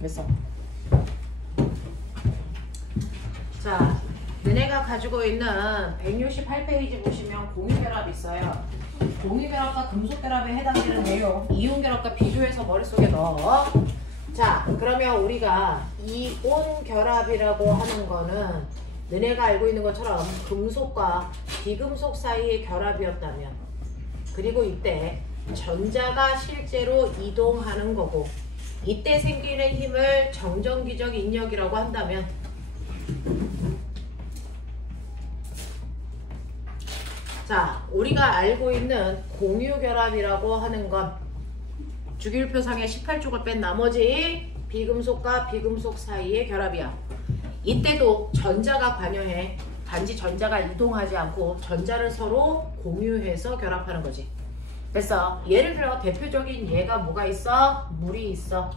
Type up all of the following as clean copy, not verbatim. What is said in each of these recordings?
됐어. 자, 너네가 가지고 있는 168페이지 보시면 공유결합이 있어요. 공유결합과 금속결합에 해당되는 내용, 이온결합과 비교해서 머릿속에 넣어. 자, 그러면 우리가 이온결합이라고 하는 거는 너네가 알고 있는 것처럼 금속과 비금속 사이의 결합이었다면, 그리고 이때 전자가 실제로 이동하는 거고, 이때 생기는 힘을 정전기적 인력이라고 한다면, 자, 우리가 알고 있는 공유결합이라고 하는 건 주기율표상에 18쪽을 뺀 나머지 비금속과 비금속 사이의 결합이야. 이때도 전자가 관여해. 단지 전자가 이동하지 않고 전자를 서로 공유해서 결합하는 거지. 그래서 예를 들어 대표적인 예가 뭐가 있어? 물이 있어.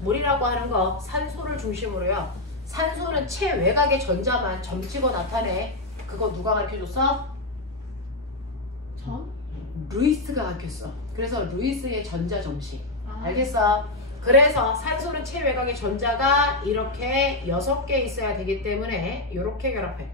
물이라고 하는 거 산소를 중심으로요. 산소는 최외곽의 전자만 점치고 나타내. 그거 누가 가르쳐줬어? 루이스가 가르쳤어. 그래서 루이스의 전자 점식. 알겠어? 그래서 산소는 최외곽의 전자가 이렇게 6개 있어야 되기 때문에 이렇게 결합해.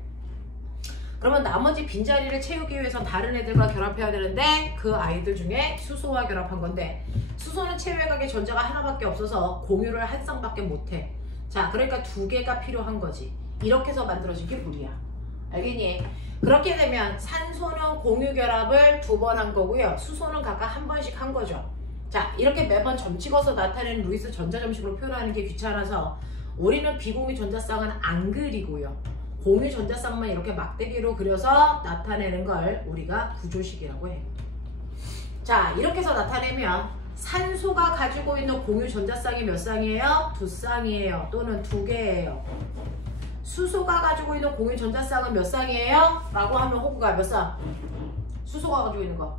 그러면 나머지 빈자리를 채우기 위해서 다른 애들과 결합해야 되는데 그 아이들 중에 수소와 결합한 건데, 수소는 최외곽의 전자가 하나밖에 없어서 공유를 한 쌍밖에 못해. 자, 그러니까 2개가 필요한 거지. 이렇게 해서 만들어진 게 물이야. 알겠니? 그렇게 되면 산소는 공유 결합을 2번 한 거고요. 수소는 각각 1번씩 한 거죠. 자, 이렇게 매번 점 찍어서 나타내는 루이스 전자점식으로 표현하는 게 귀찮아서 우리는 비공유 전자쌍은 안 그리고요. 공유 전자쌍만 이렇게 막대기로 그려서 나타내는 걸 우리가 구조식이라고 해요. 자, 이렇게 해서 나타내면 산소가 가지고 있는 공유 전자쌍이 몇 쌍이에요? 2쌍이에요. 또는 2개예요. 수소가 가지고 있는 공유 전자쌍은 몇 쌍이에요? 라고 하면 호구가 몇 쌍? 수소가 가지고 있는 거.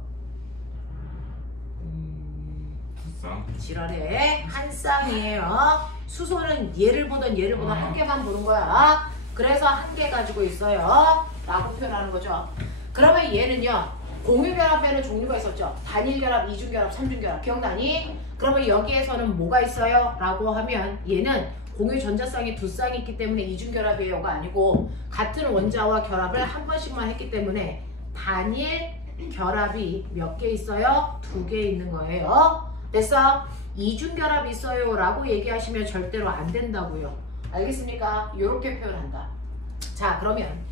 2쌍. 지랄해. 1쌍이에요. 수소는 얘를 보던 1개만 보는 거야. 그래서 1개 가지고 있어요. 라고 표현하는 거죠. 그러면 얘는요. 공유결합에는 종류가 있었죠. 단일결합, 이중결합, 삼중결합. 기억나니? 그러면 여기에서는 뭐가 있어요? 라고 하면 얘는 공유 전자쌍이 2쌍이 있기 때문에 이중결합이에요가 아니고 같은 원자와 결합을 한 번씩만 했기 때문에 단일 결합이 몇 개 있어요? 2개 있는 거예요. 됐어? 이중결합이 있어요 라고 얘기하시면 절대로 안 된다고요. 알겠습니까? 이렇게 표현한다. 자, 그러면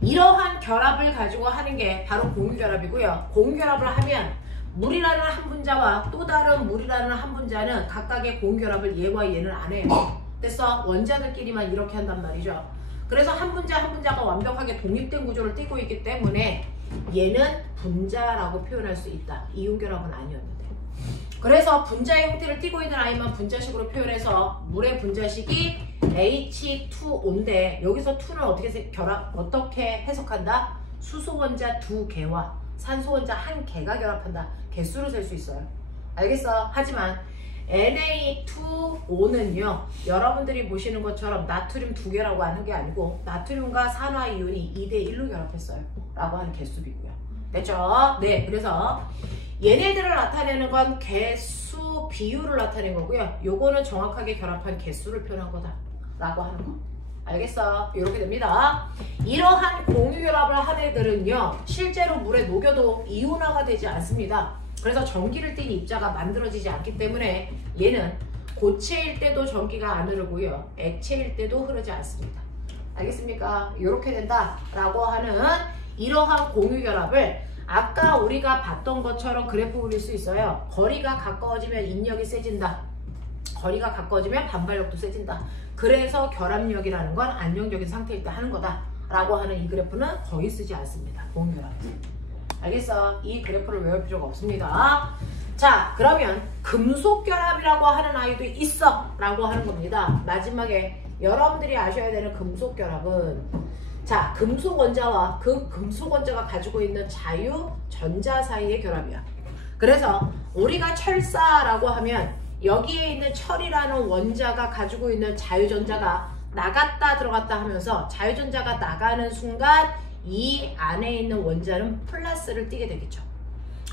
이러한 결합을 가지고 하는 게 바로 공유결합이고요. 공유결합을 하면 물이라는 한 분자와 또 다른 물이라는 한 분자는 각각의 공유결합을 얘와 얘는 안 해요. 됐어? 원자들끼리만 이렇게 한단 말이죠. 그래서 한 분자 한 분자가 완벽하게 독립된 구조를 띠고 있기 때문에 얘는 분자라고 표현할 수 있다. 이온결합은 아니었는데. 그래서 분자의 형태를 띠고 있는 아이만 분자식으로 표현해서 물의 분자식이 H2O인데 여기서 2는 어떻게 해석한다? 수소 원자 2개와 산소 원자 1개가 결합한다. 개수를 셀 수 있어요. 알겠어? 하지만 Na2O는요, 여러분들이 보시는 것처럼 나트륨 2개라고 하는 게 아니고 나트륨과 산화이온이 2대1로 결합했어요 라고 하는 개수비고요. 됐죠? 네, 그래서 얘네들을 나타내는 건 개수 비율을 나타낸 거고요. 요거는 정확하게 결합한 개수를 표현한 거다 라고 하는 거. 알겠어? 이렇게 됩니다. 이러한 공유결합을 한 애들은요, 실제로 물에 녹여도 이온화가 되지 않습니다. 그래서 전기를 띤 입자가 만들어지지 않기 때문에 얘는 고체일 때도 전기가 안 흐르고요. 액체일 때도 흐르지 않습니다. 알겠습니까? 이렇게 된다라고 하는 이러한 공유결합을 아까 우리가 봤던 것처럼 그래프 그릴 수 있어요. 거리가 가까워지면 인력이 세진다. 거리가 가까워지면 반발력도 세진다. 그래서 결합력이라는 건 안정적인 상태일 때 하는 거다 라고 하는 이 그래프는 거의 쓰지 않습니다. 공유결합. 알겠어? 이 그래프를 외울 필요가 없습니다. 자, 그러면 금속결합이라고 하는 아이도 있어 라고 하는 겁니다. 마지막에 여러분들이 아셔야 되는 금속결합은, 자, 금속 원자와 그 금속 원자가 가지고 있는 자유 전자 사이의 결합이야. 그래서 우리가 철사라고 하면 여기에 있는 철이라는 원자가 가지고 있는 자유전자가 나갔다 들어갔다 하면서 자유전자가 나가는 순간 이 안에 있는 원자는 플러스를 띠게 되겠죠.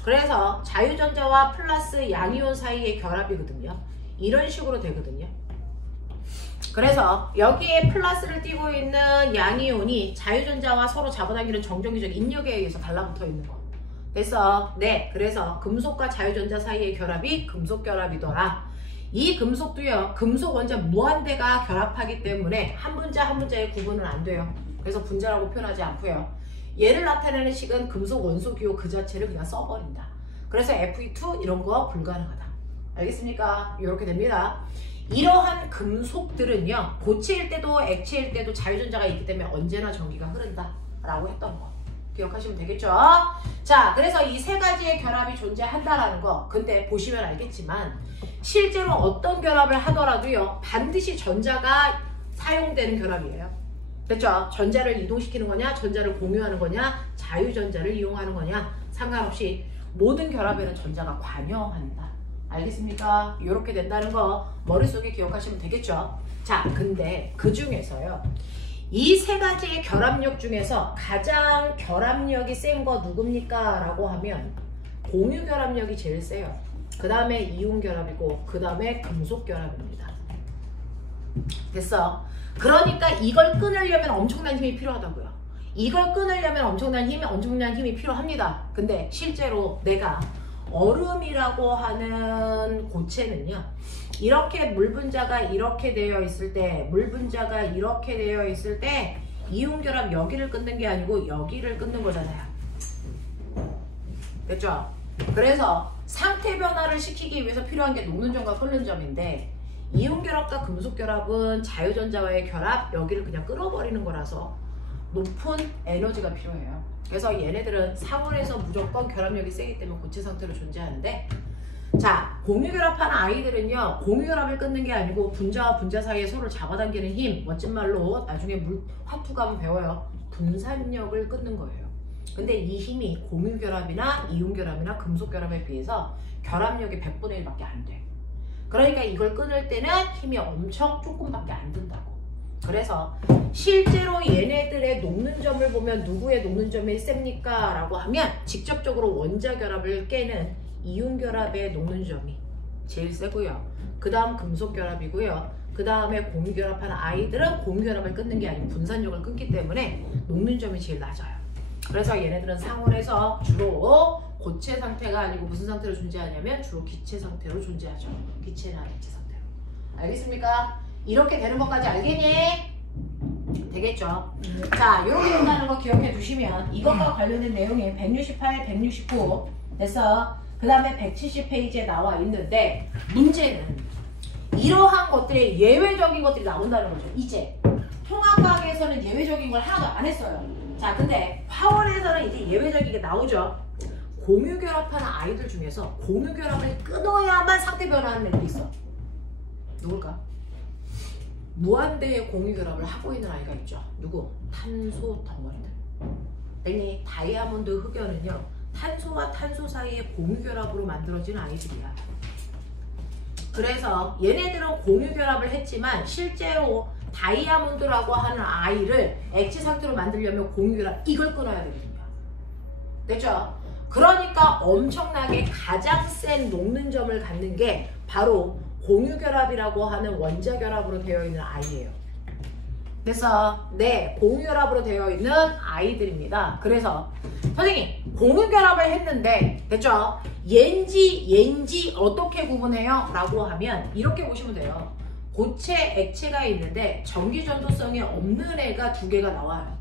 그래서 자유전자와 플러스 양이온 사이의 결합이거든요. 이런 식으로 되거든요. 그래서 여기에 플러스를 띄고 있는 양이온이 자유전자와 서로 잡아당기는 정전기적 인력에 의해서 달라붙어 있는 거. 됐어? 네. 그래서 금속과 자유전자 사이의 결합이 금속 결합이더라. 이 금속도요. 금속 원자 무한대가 결합하기 때문에 한 분자 한 분자의 구분은 안 돼요. 그래서 분자라고 표현하지 않고요. 얘를 나타내는 식은 금속 원소 기호 그 자체를 그냥 써버린다. 그래서 Fe2 이런 거 불가능하다. 알겠습니까? 이렇게 됩니다. 이러한 금속들은요. 고체일 때도 액체일 때도 자유전자가 있기 때문에 언제나 전기가 흐른다 라고 했던 거 기억하시면 되겠죠? 자, 그래서 이 세 가지의 결합이 존재한다라는 거. 근데 보시면 알겠지만 실제로 어떤 결합을 하더라도요. 반드시 전자가 사용되는 결합이에요. 됐죠? 전자를 이동시키는 거냐, 전자를 공유하는 거냐, 자유전자를 이용하는 거냐 상관없이 모든 결합에는 전자가 관여한다. 알겠습니까? 이렇게 된다는 거 머릿속에 기억하시면 되겠죠? 자, 근데 그 중에서요. 이 세 가지의 결합력 중에서 가장 결합력이 센 거 누굽니까? 라고 하면 공유 결합력이 제일 세요. 그 다음에 이온 결합이고 그 다음에 금속 결합입니다. 됐어? 그러니까 이걸 끊으려면 엄청난 힘이 필요하다고요. 이걸 끊으려면 엄청난 힘이 필요합니다. 근데 실제로 내가 얼음이라고 하는 고체는요. 이렇게 물 분자가 이렇게 되어 있을 때, 물 분자가 이렇게 되어 있을 때 이온 결합 여기를 끊는 게 아니고 여기를 끊는 거잖아요. 됐죠? 그래서 상태 변화를 시키기 위해서 필요한 게 녹는 점과 끓는 점인데 이온 결합과 금속 결합은 자유전자와의 결합 여기를 그냥 끌어버리는 거라서 높은 에너지가 필요해요. 그래서 얘네들은 상온에서 무조건 결합력이 세기 때문에 고체 상태로 존재하는데, 자, 공유결합하는 아이들은요, 공유결합을 끊는 게 아니고 분자와 분자 사이에 서로 잡아당기는 힘, 멋진 말로 나중에 화투 가면 배워요. 분산력을 끊는 거예요. 근데 이 힘이 공유결합이나 이온결합이나 금속결합에 비해서 결합력이 100분의 1밖에 안 돼. 그러니까 이걸 끊을 때는 힘이 엄청 조금밖에 안 든다고. 그래서 실제로 얘네들의 녹는 점을 보면 누구의 녹는 점이 셉니까? 라고 하면 직접적으로 원자 결합을 깨는 이온 결합의 녹는 점이 제일 세고요. 그 다음 금속 결합이고요. 그 다음에 공유 결합하는 아이들은 공유 결합을 끊는 게 아니고 분산력을 끊기 때문에 녹는 점이 제일 낮아요. 그래서 얘네들은 상온에서 주로 고체 상태가 아니고 무슨 상태로 존재하냐면 주로 기체 상태로 존재하죠. 기체나 액체 상태로. 알겠습니까? 이렇게 되는 것까지 알겠니? 되겠죠? 자, 이렇게 된다는 거 기억해 두시면 이것과 관련된 내용이 168, 169 됐어. 그 다음에 170페이지에 나와 있는데 문제는 이러한 것들이 예외적인 것들이 나온다는 거죠. 이제 통합과학에서는 예외적인 걸 하나도 안 했어요. 자, 근데 화원에서는 이제 예외적인 게 나오죠. 공유결합하는 아이들 중에서 공유결합을 끊어야만 상태 변화하는 애들이 있어. 누굴까? 무한대의 공유결합을 하고 있는 아이가 있죠. 누구? 탄소 덩어리들. 아니, 다이아몬드 흑연은요, 탄소와 탄소 사이의 공유결합으로 만들어진 아이들이야. 그래서 얘네들은 공유결합을 했지만 실제로 다이아몬드라고 하는 아이를 액체 상태로 만들려면 공유결합 이걸 끊어야 되거든요. 됐죠? 그러니까 엄청나게 가장 센 녹는 점을 갖는 게 바로 공유결합이라고 하는 원자결합으로 되어 있는 아이예요. 그래서 네, 공유결합으로 되어 있는 아이들입니다. 그래서 선생님 공유결합을 했는데 됐죠? 옌지 어떻게 구분해요? 라고 하면 이렇게 보시면 돼요. 고체, 액체가 있는데 전기전도성이 없는 애가 두 개가 나와요.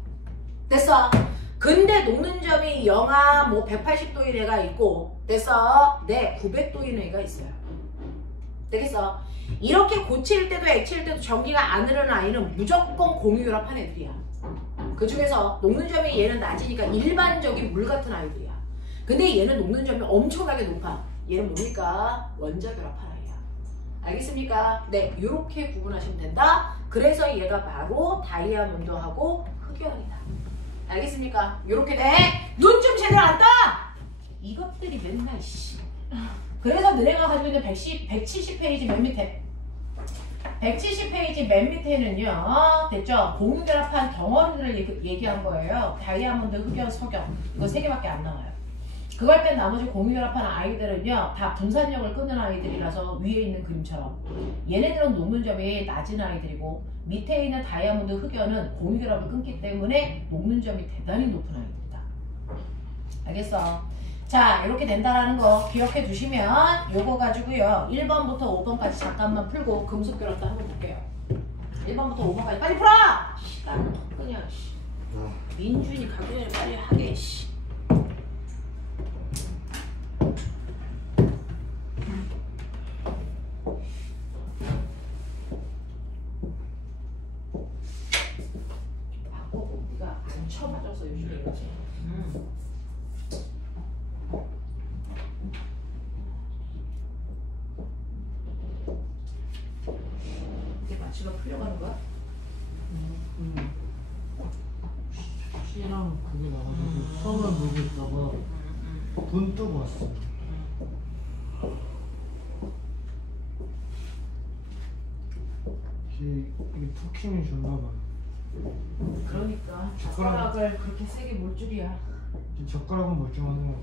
됐어? 근데 녹는 점이 영하 뭐 180도인 애가 있고 됐어? 네, 900도인 애가 있어요. 되겠어? 이렇게 고체일 때도 액체일 때도 전기가 안 흐르는 아이는 무조건 공유결합한 애들이야. 그 중에서 녹는 점이 얘는 낮으니까 일반적인 물 같은 아이들이야. 근데 얘는 녹는 점이 엄청나게 높아. 얘는 뭡니까? 원자결합한 아이야. 알겠습니까? 네, 이렇게 구분하시면 된다. 그래서 얘가 바로 다이아몬드하고 흑연이다. 알겠습니까? 이렇게 돼. 눈 좀 제대로 안 떠! 이것들이 맨날 씨. 그래서 너네가 가지고 있는 170페이지 맨 밑에 170페이지 맨 밑에는요, 됐죠? 공유결합한 덩어리들을 얘기한 거예요. 다이아몬드, 흑연, 석연. 이거 3개밖에 안 나와요. 그걸 뺀 나머지 공유결합한 아이들은요 다 분산력을 끊는 아이들이라서 위에 있는 그림처럼 얘네들은 녹는 점이 낮은 아이들이고 밑에 있는 다이아몬드 흑연은 공유결합을 끊기 때문에 녹는 점이 대단히 높은 아이들이다. 알겠어? 자 이렇게 된다라는 거 기억해 두시면 요거 가지고요 1번부터 5번까지 잠깐만 풀고 금속결합도 한번 볼게요. 1번부터 5번까지 빨리 풀어! 나는 그냥 민준이 가기 전에 빨리 하게 씨. 바꾸고 우리가 안 쳐맞아서 요즘에 이거지. 이게 마취가 풀려가는 거야? 씨랑 그게 나가지고 처음에 보고 있다가 돈 뜨고 왔어. 이게 토킹이 좋나 봐. 그러니까 젓가락을 그렇게 세게 몰 줄이야. 젓가락은 멀쩡하네.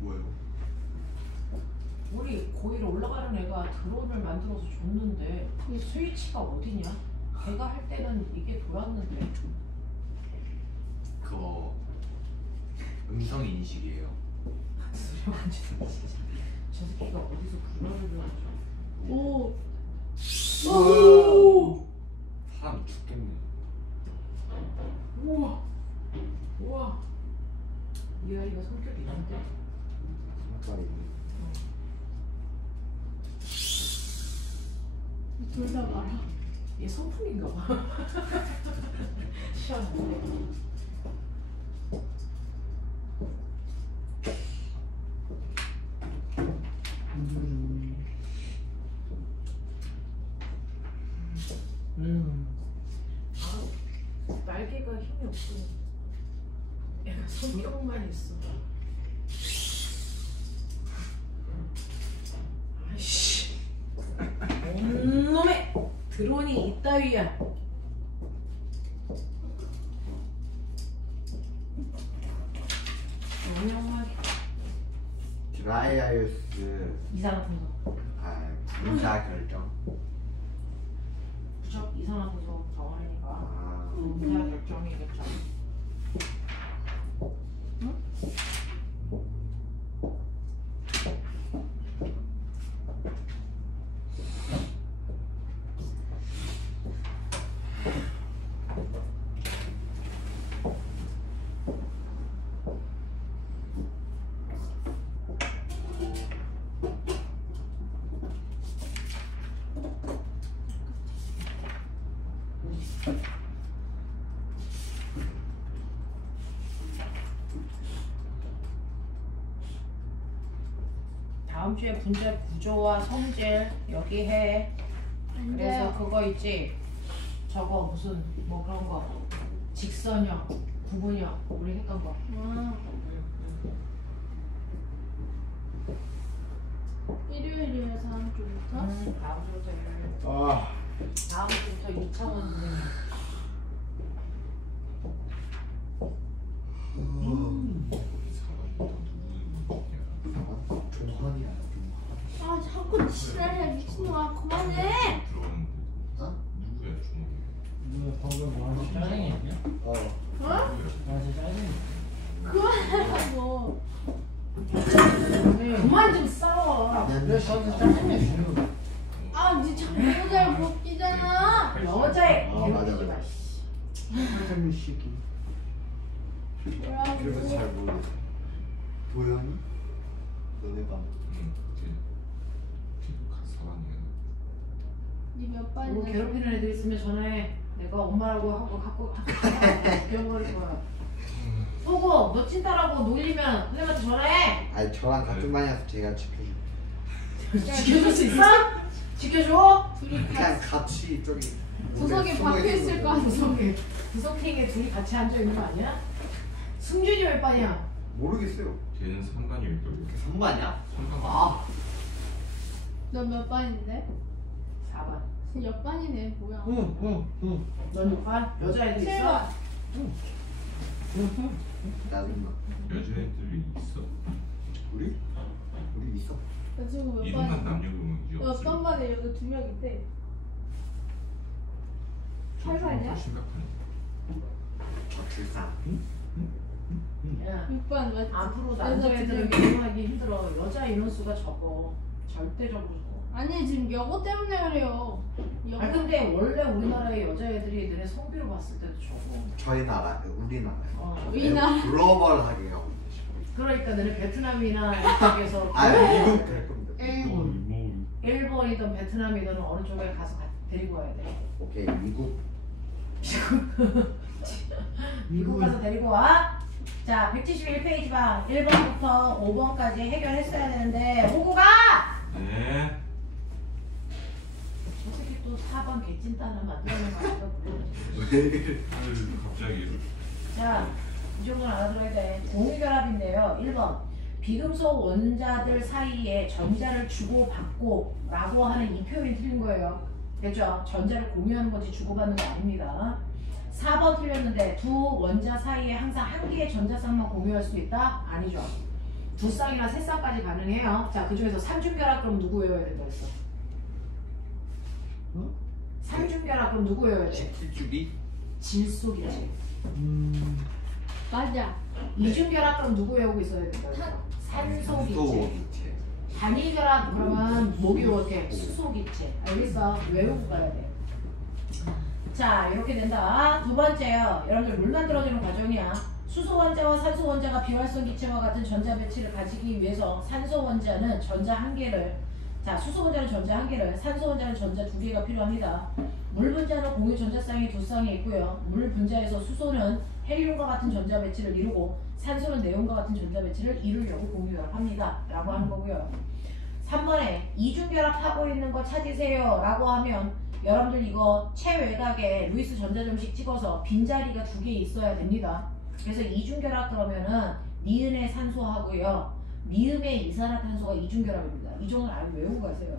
뭐예요? 우리 고1 올라가는 애가 드론을 만들어서 줬는데 그 스위치가 어디냐? 걔가 할 때는 이게 돌았는데 그거 음성 인식이에요. 저 새끼가 어디서 불화를 해가지고 오. 사람 죽겠네. 우와 우와 이 아이가 성격이 있는데 성깔이 있네. 둘 다 알아. 얘 성품인가 봐. 시원한데 날개가 힘이 없어. 얘가 성격만 있어. 아이씨 온놈의 드론이 이따위야. 영영하게 드라이아이오스 이산화탄소 분사 결정. 부적 이산화탄소 정원이니까 분사 결정이겠죠. 다음 주에 분자 구조와 성질 여기 해. 그래서 그거 있지. 저거 무슨 뭐 그런 거 직선형, 구분형 우리 했던 거. 일요일이어서 다음 주부터? 다음 주부터 아. 다음 주부터 2차원 선생님. 자꾸 지랄해 미친놈아 그만해. 들어오는데 어? 누구야 주먹이? 너 방금 완전 짜증이 있냐? 어. 어? 완전 짜증이 그만하라고. 그만 좀 싸워. 왜 저한테 짜증이 있어? 아, 니 자꾸 여자를 벗기잖아. 여자애 어, 맞아, 괴롭히지 마. 맞아. 짜증이 새끼. 그래서 잘 뭐라고? 모르겠어. 도현이? 너네 반. 응 이제 피부 가사반이야. 니몇 누구 반인데? 괴롭히는 애들 있으면 전화해. 내가 엄마라고 하고 갖고 죽여버릴 거야. 보고 너 찐따라고 놀리면 선생님한테 전화해. 아니 저랑 같은 반이라서 제가 지켜줄게. 지켜줄 수 있어? 지켜줘? 둘이 그냥 같이 저기 구석에 숨어 박혀 있는 있을 거죠. 거 구석에 구석탱이에 둘이 같이 앉아 있는 거 아니야? 승준이 몇 반이야? 모르겠어요. 걔는 상관이 걸려. 3반이야? 상관. 아 너몇 반인데? 4반. 옆반이네 뭐야? 응. 넌 6반? 여자애들 있어? 7반. 나도 여자애들이 있어. 우리? 우리 있어. 나 지금 몇 이름만 반인데? 남녀공학이 없어. 몇반 반에 여기 2명 있대. 팔반이야? 심각하네. 저출산. 야 6반 맞지? 앞으로 여자 남자애들은 두 명. 결혼하기 힘들어. 여자 인원수가 적어. 절대적으로 적어. 아니 지금 여고 때문에 그래요. 여고. 아 근데 원래 우리나라의 여자애들이 너네 성비로 봤을 때도 적어. 저희 나라, 우리나라. 우리나라. 글로벌하게요. 그러니까 너네 베트남이나 이쪽에서 아 미국 갈 겁니다. 일본이든 베트남이든 어느 쪽에 가서 데리고 와야 돼. 오케이 미국. 미국 가서 데리고 와. 자 171페이지 봐. 1번부터 5번까지 해결했어야 되는데 호구가 네. 저 새끼 또 4번 개찐따나 만들어낸 거 아닌가 모르겠어. 왜 그래? 갑자기. 자, 이 정도는 알아들어야 돼. 공유결합인데요. 1번. 비금속 원자들 사이에 전자를 주고받고 라고 하는 이 표현이 틀린 거예요. 됐죠? 전자를 공유하는 거지 주고받는 거 아닙니다. 4번 틀렸는데 두 원자 사이에 항상 한 개의 전자쌍만 공유할 수 있다? 아니죠. 두 쌍이나 세 쌍까지 가능해요. 자, 그 중에서 삼중결합 그럼 누구 외워야 된다 했어? 응? 삼중결합 그럼 누구 외워야 돼? 지키주기? 질소겠지. 맞아. 이중결합 그럼 누구 외우고 있어야 된다 했어? 산소기체. 산소기체. 단일결합 그러면 뭐기 어떻게? 수소기체. 알겠어? 외우고 가야 돼. 자 이렇게 된다. 두 번째요. 여러분들 물 만들어지는 과정이야. 수소 원자와 산소 원자가 비활성 기체와 같은 전자 배치를 가지기 위해서 산소 원자는 전자 한 개를, 자 수소 원자는 전자 한 개를, 산소 원자는 전자 두 개가 필요합니다. 물 분자는 공유 전자쌍이 두 쌍이 있고요. 물 분자에서 수소는 헬륨과 같은 전자 배치를 이루고 산소는 네온과 같은 전자 배치를 이루려고 공유결합합니다. 라고 하는 거고요. 3번에 이중결합하고 있는 거 찾으세요 라고 하면 여러분들 이거 최외곽에 루이스 전자점식 찍어서 빈자리가 두 개 있어야 됩니다. 그래서 이중결합 그러면은 니은의 산소하고요. 미음의 이산화탄소가 이중결합입니다. 이 정도는 알고 외우고 가세요.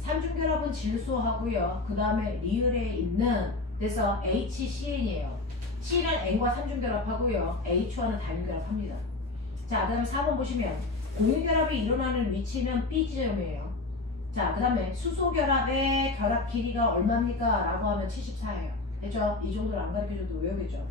삼중결합은 질소하고요. 그 다음에 리을에 있는 그래서 HCN이에요. C는 N과 삼중결합하고요. H와는 단일결합합니다. 자, 그 다음에 4번 보시면 공유결합이 일어나는 위치는 B지점이에요. 자, 그 다음에 수소결합의 결합 길이가 얼마입니까? 라고 하면 74예요. 됐죠? 이 정도를 안 가르쳐줘도 외우겠죠?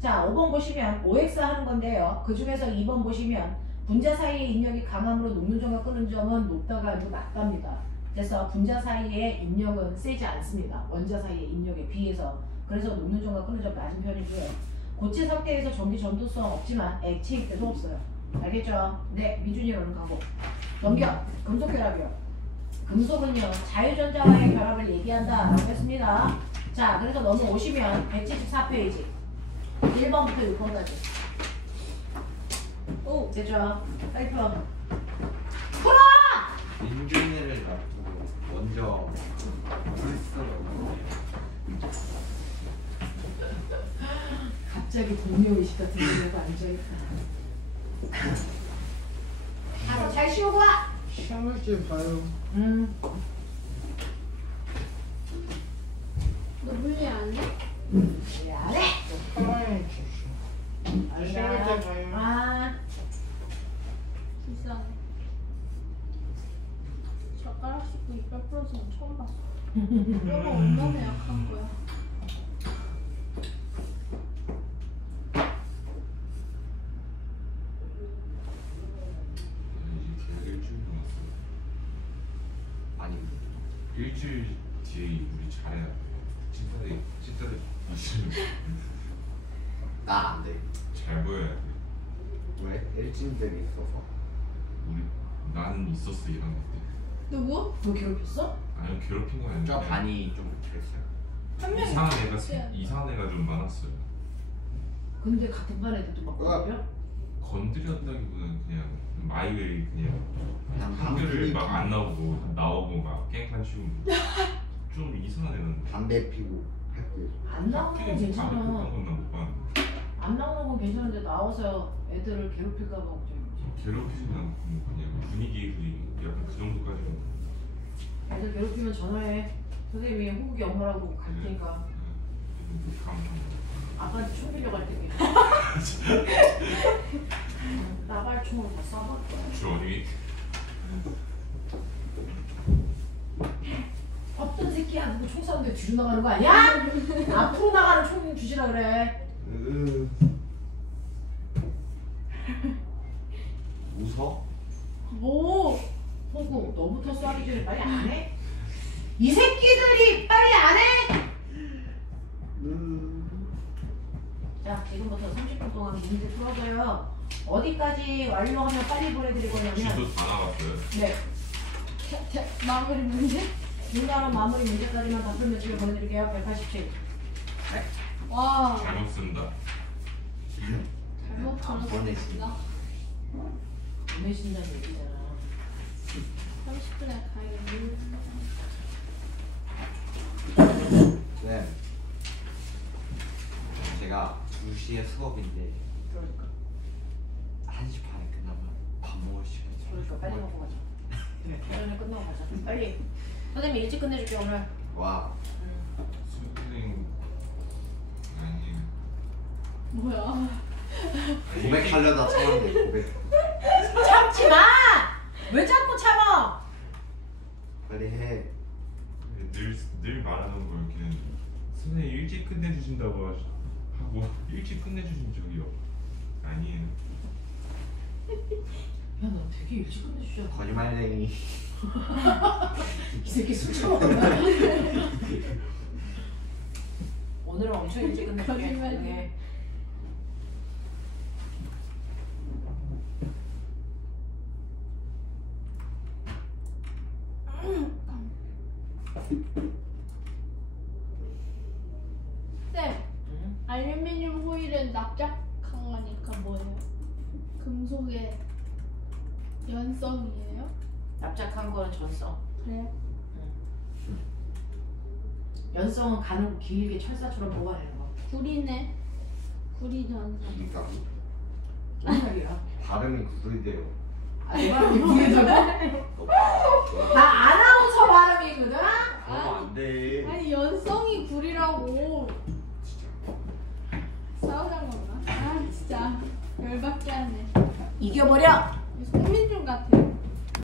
자, 5번 보시면 OX 하는 건데요. 그 중에서 2번 보시면 분자 사이의 인력이 강함으로 녹는 점과 끄는 점은 높다가 아니고 낮답니다. 그래서 분자 사이의 인력은 세지 않습니다. 원자 사이의 인력에 비해서. 그래서 녹는 점과 끄는 점 낮은 편이고요. 고체 상태에서 전기 전도성 없지만 액체일 때도 없어요. 알겠죠? 네, 미준이 얼른 가고. 넘겨. 금속 결합이요. 금속은요, 자유전자와의 결합을 얘기한다 라고 했습니다. 자, 그래서 넘어오시면 174페이지 1번부터 6번까지. 오, 됐죠? 빨리 풀어. 풀어! 민준이를 놔두고 먼저 했어요. 갑자기 공유의식 같은 게 내가 앉아있다. 알아, 잘 쉬고 와! 시험을 좀 봐요. 너 물리 안 해? 왜 안 해? 사랑해 주시. 시험을 좀 봐요. 아, 불쌍해. 젓가락 씻고 이빨 부러지는 건 처음 봤어. 뼈가 얼마나 약한 거야. 이제 일주일 남았어. 아니 일주일 뒤에 우리 잘해야 돼. 찐따를 마시는 나 안 돼. 잘 보여야 돼. 왜? 일진들이 있어서. 우리 나는 있었어 이런 때. 누구? 너 괴롭혔어? 아니 괴롭힌 건 아닌데. 저 반이 좀 그랬어요. 한 명이 이상한 애가 좀 많았어요. 근데 같은 반 애들도 막 괴롭혀? 건드렸다기보다는 그냥 마이웨이 그냥 그냥 한글을 막 안 나오고 막 깽판 치고 좀 이상한 애는 담배 피고 학교. 안 나오는 건 괜찮아. 건나 못 봤는데 안 나오는 건 괜찮은데 나와서 애들을 괴롭힐까 봐 걱정이지. 괴롭히진 않고 그냥 분위기 약간 그 정도까지는. 애들 괴롭히면 전화해. 선생님이 호국이 엄마라고 갈 테니까. 아빠한테 총 빌려갈 테니까. 나발총으로 다 쏴볼 거야. 주원이 어떤 새끼야 누구 총 쐈는데 뒤로 나가는 거 아니야? 앞으로 나가는 총 주시라 그래. 웃어? 뭐? 호구 너부터 쏴기 전에 빨리 안 해? 이 새끼들이 빨리 안 해? 자 지금부터 30분 동안 문제 풀어줘요. 어디까지 완료하면 빨리 보내드릴 거냐면 지도 다 나갔어요. 네 마무리 문제? 중간은 마무리 문제까지만 다 풀면 집에 보내드릴게요. 187. 와. 잘못 쓴다. 잘못 들었습니다. 보내신다는 얘기잖아. 30분에 가야겠네. 네. 제가 2시에 수업인데 그러니까 1시 반에 끝나면 밥 먹을 시간이 그러니까 빨리 먹고 가자. 그래 전에 끝나고 가자. 빨리. 선생님 일찍 끝내줄게 오늘. 와. 선생님 아니 뭐야? 고백하려다 참았네. 고백. 참지 마. 왜 자꾸 참아? 빨리 해. 늘 말하는 거였기는 선생님 일찍 끝내주신다고 하고 일찍 끝내주신 적이 아니에요. 야 너 되게 일찍 끝내주잖아. 거짓말쟁이. 이 새끼 술 처먹어. 오늘은 엄청 일찍 끝내줄게. 거짓말쟁이. 네. 쌤, 응? 알루미늄 호일은 납작한 거니까 뭐예요? 금속의 연성이에요? 납작한 거는 전성. 그래요? 연성은 가늘고 길게 철사처럼 뽑아내는 거. 구리네. 구리 전성. 그러니까 뭔 소리야? 발음이 구슬돼요. 아, 내 발음이 구리다고? 나 아나운서 발음이거든? 그러면 안 돼. 아니 연성이 구리라고. 싸우자는 건가? 아 진짜 열받게 하네. 이겨버려!